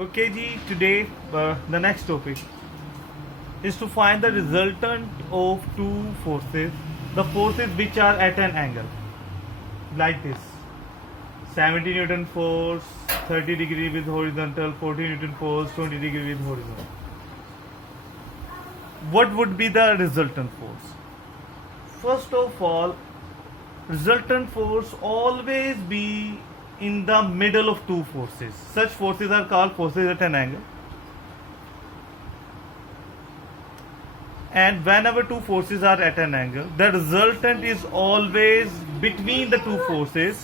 Okay, ji, today the next topic is to find the resultant of two forces, the forces which are at an angle, like this: 70 Newton force, 30 degree with horizontal, 40 Newton force, 20 degree with horizontal. What would be the resultant force? First of all, resultant force always be in the middle of two forces. Such forces are called forces at an angle. And whenever two forces are at an angle, the resultant is always between the two forces.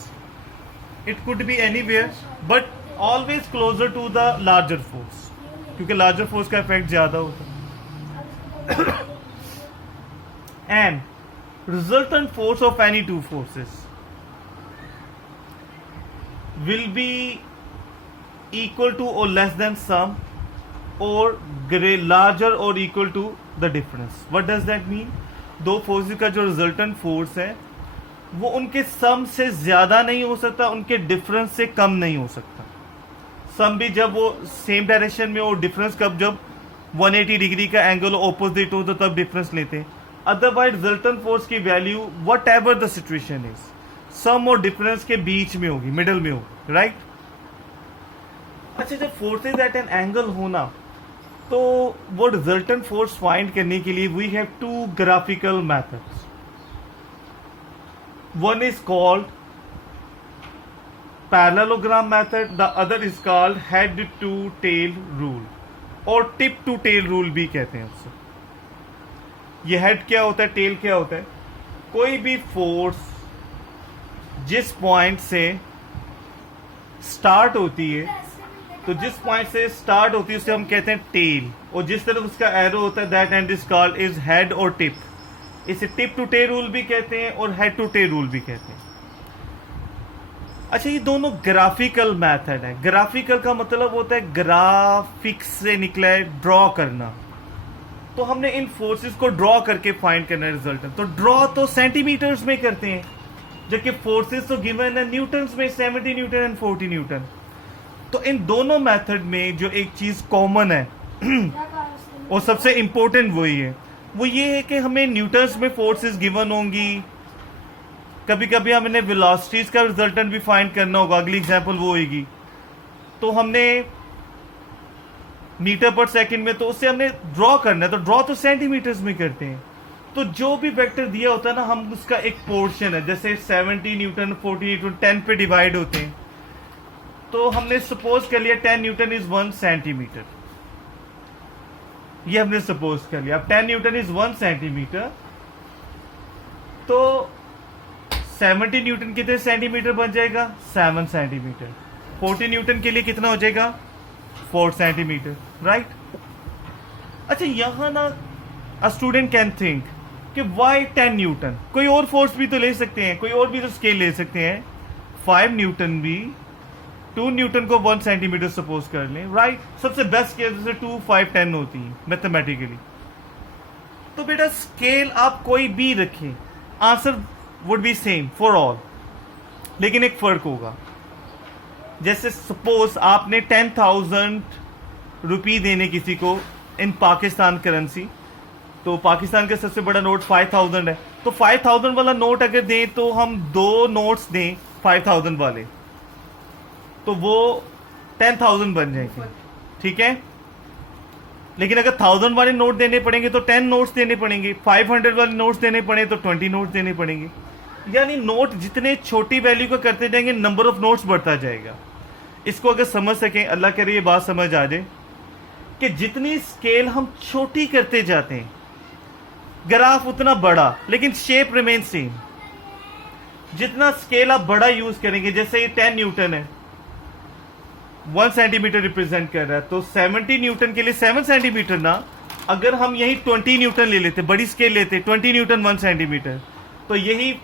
It could be anywhere, but always closer to the larger force, क्योंकि larger force का effect ज़्यादा होता है. And resultant force of any two forces will be equal to or less than sum, or larger or equal to the difference. What does that mean? दो forces का जो resultant force है वो उनके सम से ज्यादा नहीं हो सकता, उनके डिफरेंस से कम नहीं हो सकता. सम भी जब वो सेम डायरेक्शन में हो, डिफरेंस कब जब 180 डिग्री का एंगल ऑपोजिट हो तो तब डिफरेंस लेते हैं. अदरवाइज रिजल्टेंट फोर्स की value whatever the situation is, sum और डिफरेंस के बीच में होगी, मिडल में होगी, राइट? अच्छा, जब फोर्सेज एट एन एंगल होना, तो वो रिजल्टेंट फोर्स फाइंड करने के लिए we have to graphical methods. One is called parallelogram method, the other is called head to tail rule, और टिप टू टेल रूल भी कहते हैं उससे. ये हेड क्या होता है, टेल क्या होता है? कोई भी फोर्स जिस पॉइंट से स्टार्ट होती है, तो जिस पॉइंट से स्टार्ट होती है उसे हम कहते हैं टेल, और जिस तरफ उसका एरो होता है that and is called is head और टिप. इसे टिप टू टेल रूल भी कहते हैं और हेड टू टेल रूल भी कहते हैं. अच्छा, ये दोनों ग्राफिकल मेथड है. ग्राफिकल का मतलब होता है ग्राफिक्स से निकला है, ड्रॉ करना. तो हमने इन फोर्सेस को ड्रॉ करके फाइंड करना है रिजल्टेंट. तो ड्रॉ तो सेंटीमीटर्स में करते हैं, जबकि फोर्सेस तो गिवन है न्यूटन्स में, 70 न्यूटन एंड 40 न्यूटन. तो इन दोनों मेथड में जो एक चीज कॉमन है और सबसे इंपॉर्टेंट वही है, वो ये है कि हमें न्यूटन्स में फोर्सेस गिवन होंगी. कभी कभी हमने वेलोसिटीज का रिजल्टेंट भी फाइंड करना होगा, अगली एग्जांपल वो होगी. तो हमने मीटर पर सेकंड में, तो उससे हमने ड्रॉ करना है, तो ड्रॉ तो सेंटीमीटर्स में करते हैं. तो जो भी वेक्टर दिया होता है ना, हम उसका एक पोर्शन है, जैसे 70 न्यूटन 40 न्यूटन 10 पे डिवाइड होते हैं. तो हमने सपोज कर लिया 10 न्यूटन इज 1 सेंटीमीटर, ये हमने सपोज कर लिया. अब 10 न्यूटन इज 1 सेंटीमीटर, तो 70 न्यूटन कितने सेंटीमीटर बन जाएगा? 7 सेंटीमीटर. 40 न्यूटन के लिए कितना हो जाएगा? 4 सेंटीमीटर, राइट? अच्छा, यहां ना अ स्टूडेंट कैन थिंक कि वाई 10 न्यूटन, कोई और फोर्स भी तो ले सकते हैं, कोई और भी तो स्केल ले सकते हैं. 5 न्यूटन भी, 2 न्यूटन को 1 सेंटीमीटर सपोज कर लें, राइट? सबसे बेस्ट स्केल जैसे 2, 5, 10 होती है मैथमेटिकली. तो बेटा स्केल आप कोई भी रखें, answer would be same for all, लेकिन एक फर्क होगा. जैसे सपोज आपने 10,000 रुपी देने किसी को इन पाकिस्तान करेंसी, तो पाकिस्तान का सबसे बड़ा नोट 5,000 है. तो 5,000 वाला नोट अगर दें, तो हम 2 नोट्स दें 5,000 वाले, तो वो 10,000 बन जाएंगे, ठीक है? लेकिन अगर 1000 वाले नोट देने पड़ेंगे तो 10 नोट्स देने पड़ेंगे, 500 वाले नोट्स देने पड़े तो 20 नोट्स देने पड़ेंगे. यानी नोट जितने छोटी वैल्यू को करते जाएंगे, नंबर ऑफ नोट्स बढ़ता जाएगा. इसको अगर समझ सकें, अल्लाह करे ये बात समझ आ जाए कि जितनी स्केल हम छोटी करते जाते हैं, ग्राफ उतना बड़ा, लेकिन शेप रिमेन सेम. जितना स्केल आप बड़ा यूज करेंगे, जैसे ये 10 न्यूटन है, 1 सेंटीमीटर रिप्रेजेंट कर रहा है, तो 70 न्यूटन के लिए 7 सेंटीमीटर ना, अगर हम यही 20 न्यूटन ले लेते, बड़ी स्केल लेते, 20 न्यूटन 1 सेंटीमीटर, तो यही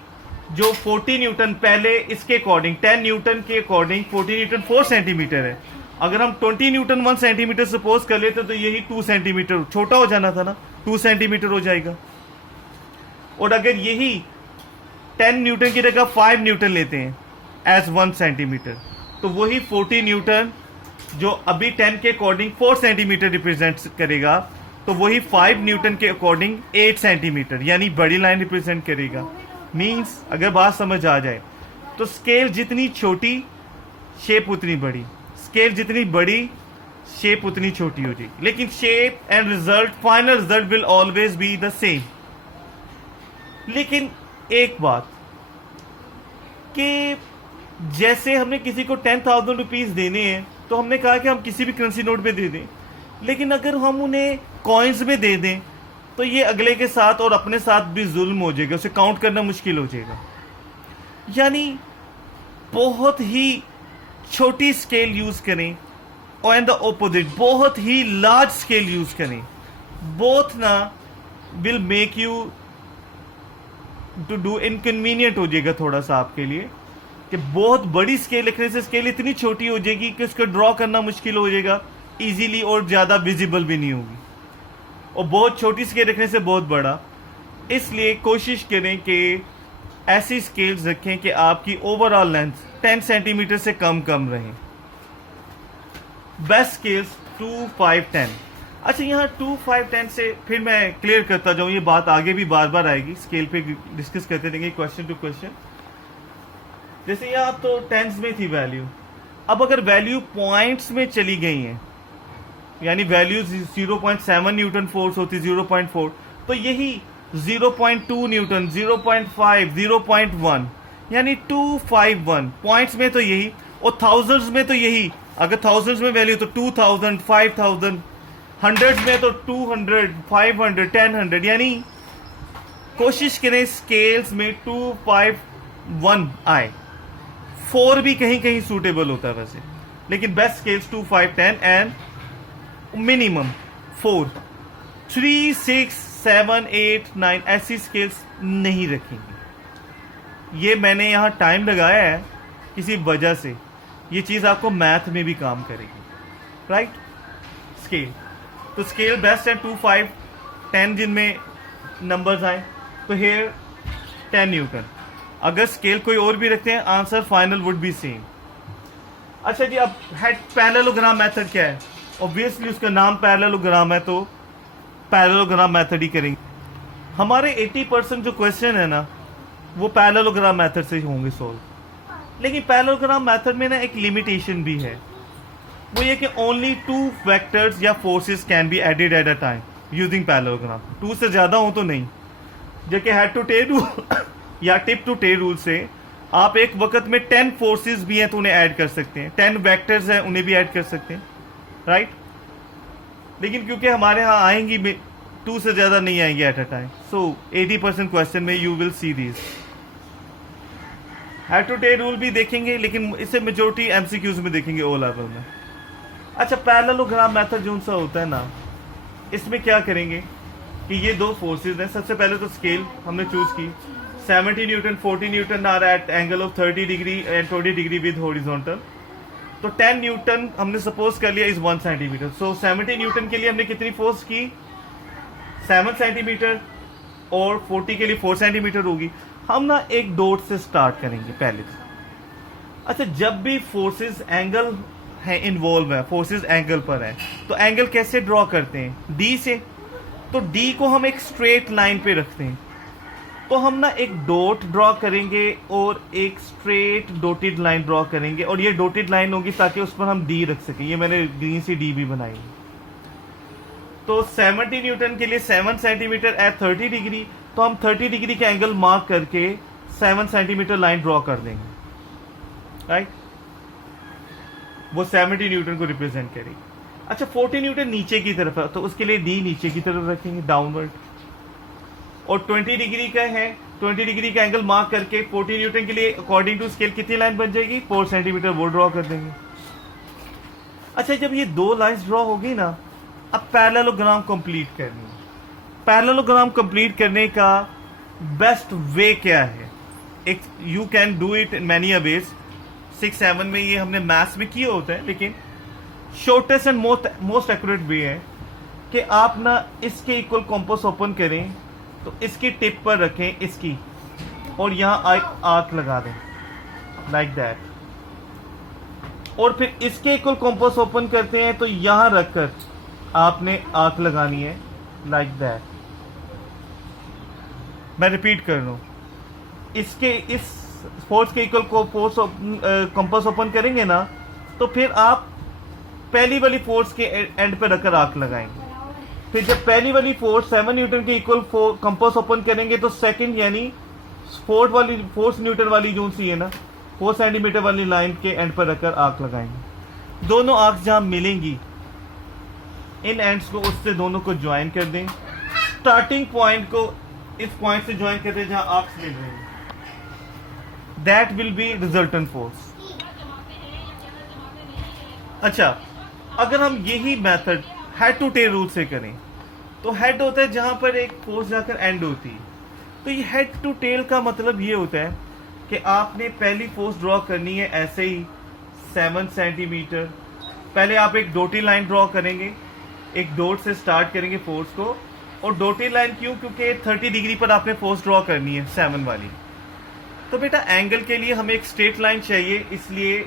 जो 40 न्यूटन पहले इसके अकॉर्डिंग, 10 न्यूटन के अकॉर्डिंग 40 न्यूटन 4 सेंटीमीटर है. अगर हम 20 न्यूटन 1 सेंटीमीटर सपोज कर लेते, तो यही 2 सेंटीमीटर, छोटा हो जाना था ना, 2 सेंटीमीटर हो जाएगा. और अगर यही 10 न्यूटन की जगह 5 न्यूटन लेते हैं एज 1 सेंटीमीटर, तो वही 40 न्यूटन जो अभी 10 के अकॉर्डिंग 4 सेंटीमीटर रिप्रेजेंट करेगा, तो वही 5 न्यूटन के अकॉर्डिंग 8 सेंटीमीटर यानी बड़ी लाइन रिप्रेजेंट करेगा। मींस अगर बात समझ आ जाए तो स्केल जितनी छोटी शेप उतनी बड़ी, स्केल जितनी बड़ी शेप उतनी छोटी हो जाएगी, लेकिन shape and result, final result will always be the same. लेकिन एक बात कि जैसे हमने किसी को 10,000 रुपीज देने हैं तो हमने कहा कि हम किसी भी करेंसी नोट में दे दें, लेकिन अगर हम उन्हें कॉइन्स में दे दें तो ये अगले के साथ और अपने साथ भी जुल्म हो जाएगा, उसे काउंट करना मुश्किल हो जाएगा। यानी बहुत ही छोटी स्केल यूज करें और एंड द ऑपोजिट बहुत ही लार्ज स्केल यूज करें। बोथ ना will make you to do inconvenient हो जाएगा थोड़ा सा आपके लिए, कि बहुत बड़ी स्केल लिखने से स्केल इतनी छोटी हो जाएगी कि उसको ड्रॉ करना मुश्किल हो जाएगा इजीली और ज़्यादा विजिबल भी नहीं होगी, और बहुत छोटी स्केल रखने से बहुत बड़ा। इसलिए कोशिश करें कि ऐसी स्केल्स रखें कि आपकी ओवरऑल लेंथ 10 सेंटीमीटर से कम रहे। Best scales 2, 5, 10। अच्छा, यहाँ 2, 5, 10 से फिर मैं क्लियर करता जाऊँ, ये बात आगे भी बार बार आएगी, स्केल पे डिस्कस करते रहेंगे क्वेश्चन टू क्वेश्चन। जैसे यहाँ तो टेंस में थी वैल्यू, अब अगर वैल्यू पॉइंट्स में चली गई है, यानी वैल्यू 0.7 न्यूटन फोर्स होती 0.4, तो यही 0.2 न्यूटन, 0.5, 0.1 यानी 251 पॉइंट्स में तो यही, और थाउजेंड्स में तो यही। अगर थाउजेंड्स में वैल्यू तो 2000, 5000, हंड्रेड्स में तो 200, 500, 1000। यानी कोशिश करें स्केल्स में 251 आए। 4 भी कहीं कहीं सूटेबल होता है वैसे, लेकिन बेस्ट स्केल्स 2, 5, 10 एंड मिनिमम 4, 3, 6, 7, 8, 9 ऐसी स्केल्स नहीं रखेंगे। ये मैंने यहाँ टाइम लगाया है किसी वजह से, ये चीज़ आपको मैथ में भी काम करेगी, राइट। स्केल तो स्केल बेस्ट है 2, 5, 10 जिनमें नंबर्स आए, तो हेयर 10 न्यूटन। अगर स्केल कोई और भी रखते हैं answer final would be same. अच्छा जी, अब हेड पैरेललोग्राम मेथड क्या है? ऑब्वियसली उसका नाम पैरेललोग्राम है, तो पैरेललोग्राम मेथड ही करेंगे। हमारे 80% जो क्वेश्चन है ना वो पैरेललोग्राम मेथड से होंगे सोल्व। लेकिन पैरेललोग्राम मेथड में ना एक लिमिटेशन भी है, वो ये कि ओनली 2 वेक्टर्स या forces can be added at a time using parallelogram. 2 से ज्यादा हो तो नहीं। जबकि हेड टू टेल रूल या टिप टू टेल रूल से आप एक वक्त में 10 फोर्सेस भी हैं तो उन्हें ऐड कर सकते हैं, 10 वेक्टर्स हैं उन्हें भी ऐड कर सकते हैं, राइट। लेकिन क्योंकि हमारे यहाँ आएंगी 2 से ज्यादा नहीं आएंगे at a time, so 80% question में you will see these. Head to tail rule भी देखेंगे, लेकिन इसे मेजोरिटी एमसीक्यूज में देखेंगे ओ लेवल में। अच्छा, पैरेललोग्राम मेथड जो सा होता है ना, इसमें क्या करेंगे कि ये 2 फोर्सेस हैं। सबसे पहले तो स्केल हमने चूज की 70 newton, 40 newton are at angle of 30 degree and 20 degree with horizontal. तो 10 न्यूटन हमने सपोज कर लिया इज 1 सेंटीमीटर। सो 70 न्यूटन के लिए हमने कितनी फोर्स की? 7 सेंटीमीटर, और 40 के लिए 4 सेंटीमीटर होगी। हम ना एक डॉट से स्टार्ट करेंगे पहले तो। अच्छा, जब भी फोर्सेस एंगल है इन्वॉल्व है, फोर्सेस एंगल पर है, तो एंगल कैसे ड्रॉ करते हैं? डी से। तो डी को हम एक स्ट्रेट लाइन पे रखते हैं, तो हम ना एक डॉट ड्रॉ करेंगे और एक स्ट्रेट डॉटेड लाइन ड्रॉ करेंगे, और ये डॉटेड लाइन होगी ताकि उस पर हम डी रख सकें। ये मैंने ग्रीन से डी भी बनाई। तो 70 न्यूटन के लिए 7 सेंटीमीटर एट 30 डिग्री, तो हम 30 डिग्री के एंगल मार्क करके 7 सेंटीमीटर लाइन ड्रॉ कर देंगे, राइट। वो 70 न्यूटन को रिप्रेजेंट करेगी। अच्छा, 40 न्यूटन नीचे की तरफ है, तो उसके लिए डी नीचे की तरफ रखेंगे, डाउनवर्ड। और 20 डिग्री का है, 20 डिग्री का एंगल मार्क करके 40 न्यूटन के लिए अकॉर्डिंग टू स्केल कितनी लाइन बन जाएगी? 4 सेंटीमीटर वो ड्रॉ कर देंगे। अच्छा, जब ये 2 लाइन्स ड्रॉ होगी ना, अब पैरेललोग्राम कंप्लीट करनी है। पैरेललोग्राम कंप्लीट करने का बेस्ट वे क्या है? एक you can do it in many ways. 6, 7 में ये हमने मैथ्स में किया होता है, लेकिन शॉर्टेस्ट एंड मोस्ट एक्यूरेट वे है कि आप ना इसके इक्वल कॉम्पास ओपन करें, तो इसकी टिप पर रखें इसकी, और यहां एक आर्क लगा दें लाइक दैट। और फिर इसके इक्वल कंपास ओपन करते हैं तो यहां रखकर आपने आंख लगानी है लाइक दैट। मैं रिपीट कर रहा हूं, इसके इस फोर्स के इक्वल को फोर्स कंपास ओपन करेंगे ना, तो फिर आप पहली वाली फोर्स के एंड पे रखकर आंख लगाएंगे। फिर जब पहली वाली फोर्स 7 न्यूटन के इक्वल कंपास ओपन करेंगे तो सेकंड यानी फोर्स न्यूटन वाली जो सी है ना 4 सेंटीमीटर वाली लाइन के एंड पर रखकर आंख लगाएंगे। दोनों आंख जहां मिलेंगी इन एंड्स को उससे दोनों को ज्वाइन कर दें। स्टार्टिंग पॉइंट को इस पॉइंट से ज्वाइन कर दें जहां आंख मिल रही है। That will be resultant force. अच्छा, अगर हम यही method head to tail rule से करें तो हेड होता है जहां पर एक फोर्स जाकर एंड होती है। तो ये हेड टू टेल का मतलब ये होता है कि आपने पहली फोर्स ड्रॉ करनी है ऐसे ही 7 सेंटीमीटर। पहले आप एक डोटी लाइन ड्रॉ करेंगे, एक डॉट से स्टार्ट करेंगे फोर्स को। और डोटी लाइन क्यों? क्योंकि 30 डिग्री पर आपने फोर्स ड्रॉ करनी है 7 वाली। तो बेटा एंगल के लिए हमें एक स्ट्रेट लाइन चाहिए, इसलिए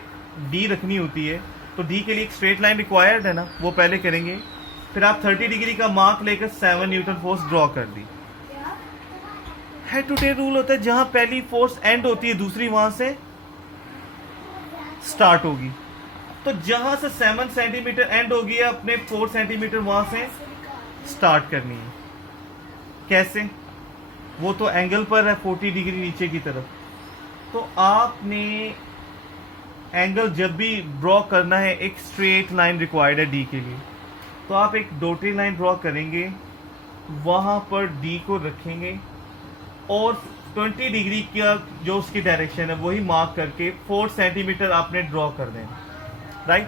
डी रखनी होती है। तो डी के लिए एक स्ट्रेट लाइन रिक्वायर्ड है ना, वो पहले करेंगे। फिर आप 30 डिग्री का मार्क लेकर 7 न्यूटन फोर्स ड्रॉ कर दी। हेड टू टेल रूल होता है जहां पहली फोर्स एंड होती है, दूसरी वहां से स्टार्ट होगी। तो जहां से 7 सेंटीमीटर एंड होगी अपने 4 सेंटीमीटर वहां से स्टार्ट करनी है। कैसे? वो तो एंगल पर है 40 डिग्री नीचे की तरफ। तो आपने एंगल जब भी ड्रॉ करना है एक स्ट्रेट लाइन रिक्वायर्ड है डी के लिए। तो आप एक डॉटेड लाइन ड्रॉ करेंगे, वहां पर डी को रखेंगे और 20 डिग्री का जो उसकी डायरेक्शन है वही मार्क करके 4 सेंटीमीटर आपने ड्रॉ कर देना, राइट।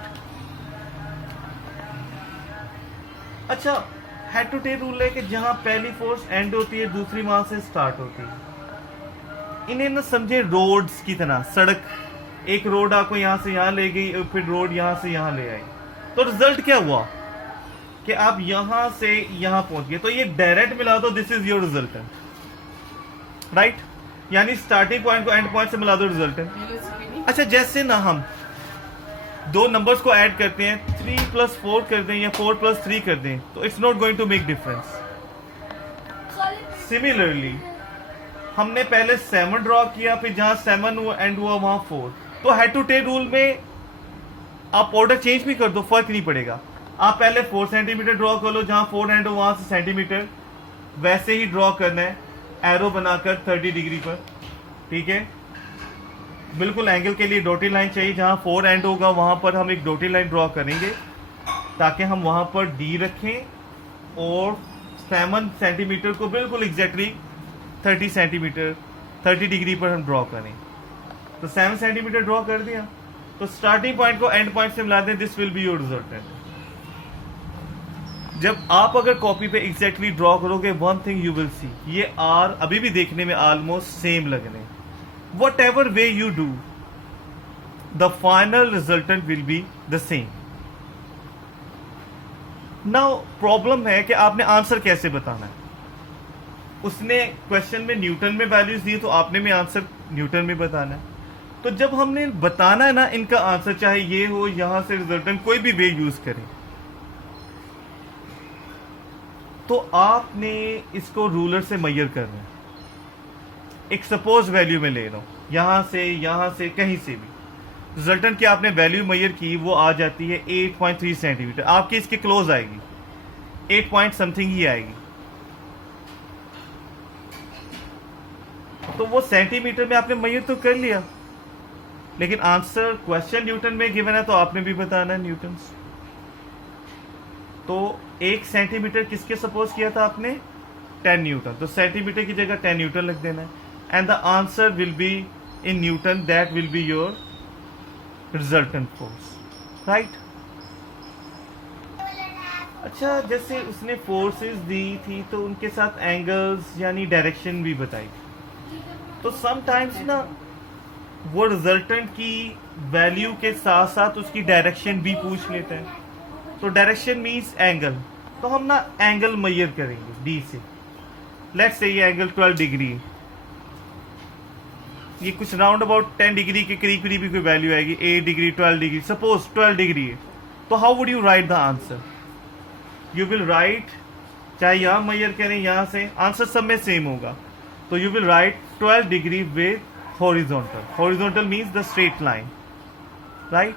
अच्छा, हेड टू टेल रूल है कि जहां पहली फोर्स एंड होती है दूसरी वहां से स्टार्ट होती है। इन्हें ना समझे रोड्स की तरह। सड़क, एक रोड आपको यहां से यहां ले गई, फिर रोड यहां से यहां ले आई। तो रिजल्ट क्या हुआ कि आप यहां से यहां पहुंच गए। तो ये डायरेक्ट मिला दो, this is your resultant, right. यानी स्टार्टिंग पॉइंट को एंड पॉइंट से मिला दो, रिजल्टेंट। अच्छा, जैसे ना हम दो नंबर्स को ऐड करते हैं, 3 + 4 कर दें या 4 + 3 कर दें, तो it's not going to make difference. Similarly हमने पहले 7 ड्रॉ किया, फिर जहां 7 एंड हुआ वहां 4। तो हेड टू टेल रूल में आप ऑर्डर चेंज भी कर दो, फर्क नहीं पड़ेगा। आप पहले 4 सेंटीमीटर ड्रॉ कर लो, जहां 4 एंड हो वहां से सेंटीमीटर वैसे ही ड्रॉ करना है, एरो बनाकर 30 डिग्री पर, ठीक है। बिल्कुल एंगल के लिए डॉटेड लाइन चाहिए, जहां 4 एंड होगा वहां पर हम एक डॉटेड लाइन ड्रॉ करेंगे ताकि हम वहां पर डी रखें और 7 सेंटीमीटर को बिल्कुल एग्जैक्टली 30 सेंटीमीटर 30 डिग्री पर हम ड्रॉ करें। तो 7 सेंटीमीटर ड्रॉ कर दिया, तो स्टार्टिंग पॉइंट को एंड पॉइंट से मिला दें, this will be your resultant. जब आप अगर कॉपी पे एग्जैक्टली ड्रॉ करोगे, वन थिंग यू विल सी, ये आर अभी भी देखने में ऑलमोस्ट सेम लगने। What ever way you do, the final resultant will be the same. Now problem है कि आपने आंसर कैसे बताना है। उसने क्वेश्चन में न्यूटन में वैल्यूज दी, तो आपने में आंसर न्यूटन में बताना है। तो जब हमने बताना है ना इनका आंसर, चाहे ये हो, यहां से रिजल्टेंट कोई भी वे यूज करें, तो आपने इसको रूलर से मेजर करना है। एक सपोज वैल्यू में ले रहा हूं, यहां से कहीं से भी रिजल्टेंट की आपने वैल्यू मेजर की, वो आ जाती है 8.3 सेंटीमीटर। आपकी इसके क्लोज आएगी, 8 पॉइंट समथिंग ही आएगी। तो वो सेंटीमीटर में आपने मेजर तो कर लिया, लेकिन आंसर क्वेश्चन न्यूटन में गिवन है, तो आपने भी बताना है न्यूटन्स। तो 1 सेंटीमीटर किसके सपोज किया था आपने? 10 न्यूटन। तो सेंटीमीटर की जगह 10 न्यूटन लिख देना है, and the answer will be in newton, that will be your resultant force, right. अच्छा, जैसे उसने फोर्सेस दी थी तो उनके साथ एंगल्स यानी डायरेक्शन भी बताई। तो समटाइम्स ना वो रिजल्टेंट की वैल्यू के साथ साथ उसकी डायरेक्शन भी पूछ लेते हैं। तो डायरेक्शन मीन्स एंगल, तो हम ना एंगल मेजर करेंगे डी से। लेट्स से ये एंगल 12 डिग्री, ये कुछ राउंड अबाउट 10 डिग्री के करीब करीब की कोई वैल्यू आएगी, 8 डिग्री 12 डिग्री, सपोज 12 डिग्री है, तो how would you right the answer? You will write, चाहे यहां मेजर करें यहां से, आंसर सब में सेम होगा, तो you will write 12 degree with horizontal. Horizontal means the straight line, right?